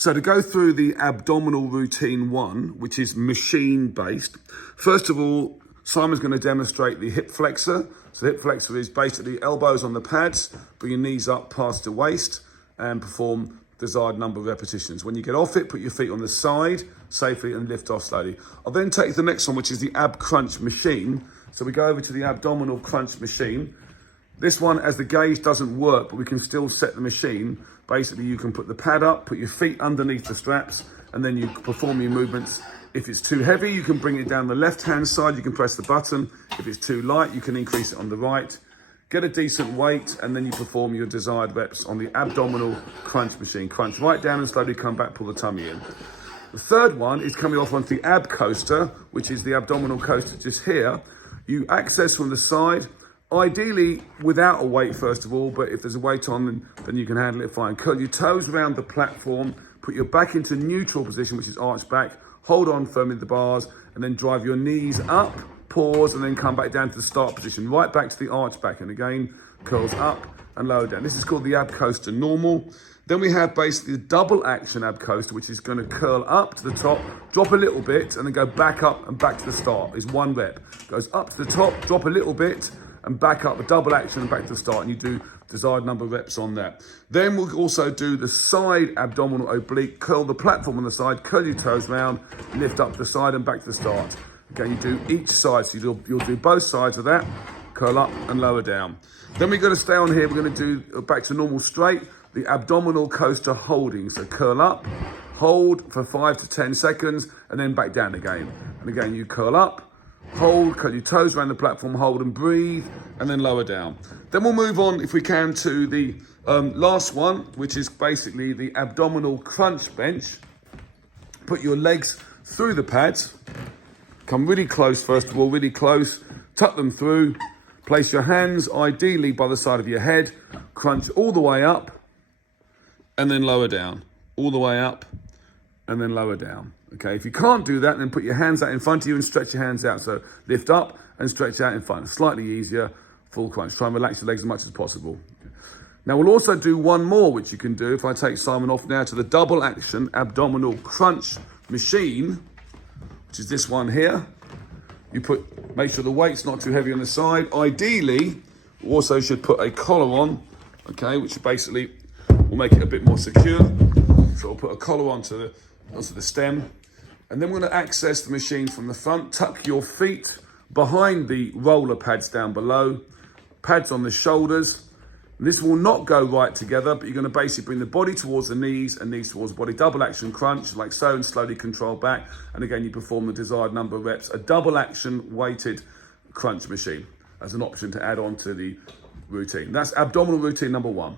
So to go through the abdominal routine 1, which is machine based, first of all, Simon's going to demonstrate the hip flexor. So the hip flexor is basically elbows on the pads, bring your knees up past the waist and perform desired number of repetitions. When you get off it, put your feet on the side safely and lift off slowly. I'll then take the next one, which is the ab crunch machine. So we go over to the abdominal crunch machine. This one, as the gauge doesn't work, but we can still set the machine. Basically, you can put the pad up, put your feet underneath the straps, and then you perform your movements. If it's too heavy, you can bring it down the left-hand side. You can press the button. If it's too light, you can increase it on the right. Get a decent weight, and then you perform your desired reps on the abdominal crunch machine. Crunch right down and slowly come back, pull the tummy in. The third one is coming off onto the ab coaster, which is the abdominal coaster just here. You access from the side, ideally without a weight first of all, but if there's a weight on, then you can handle it fine. Curl your toes around the platform, put your back into neutral position, which is arched back, hold on firmly to the bars, and then drive your knees up, pause, and then come back down to the start position, right back to the arch back, and again, curls up and lower down. This is called the ab coaster normal. Then we have basically the double action ab coaster, which is going to curl up to the top, drop a little bit, and then go back up and back to the start. Is one rep. Goes up to the top, drop a little bit, and back up, a double action and back to the start, and you do desired number of reps on that. Then we'll also do the side abdominal oblique, curl the platform on the side, curl your toes round, lift up to the side and back to the start. Okay, you do each side, so you'll do both sides of that, curl up and lower down. Then we're going to stay on here, we're going to do back to normal straight, the abdominal coaster holding. So curl up, hold for 5 to 10 seconds, and then back down again. And again, you curl up, hold, curl your toes around the platform, hold and breathe, and then lower down. Then we'll move on, if we can, to the last one, which is basically the abdominal crunch bench. Put your legs through the pads. Come really close, first of all, really close. Tuck them through. Place your hands, ideally, by the side of your head. Crunch all the way up, and then lower down. All the way up, and then lower down. Okay, if you can't do that, then put your hands out in front of you and stretch your hands out. So lift up and stretch out in front. Slightly easier, full crunch. Try and relax your legs as much as possible. Now we'll also do one more, which you can do. If I take Simon off now to the double action abdominal crunch machine, which is this one here. You make sure the weight's not too heavy on the side. Ideally, you also should put a collar on, okay, which basically will make it a bit more secure. So we'll put a collar onto the stem. And then we're going to access the machine from the front. Tuck your feet behind the roller pads down below. Pads on the shoulders. This will not go right together, but you're going to basically bring the body towards the knees and knees towards the body. Double action crunch, like so, and slowly control back. And again, you perform the desired number of reps. A double action weighted crunch machine as an option to add on to the routine. That's abdominal routine number 1.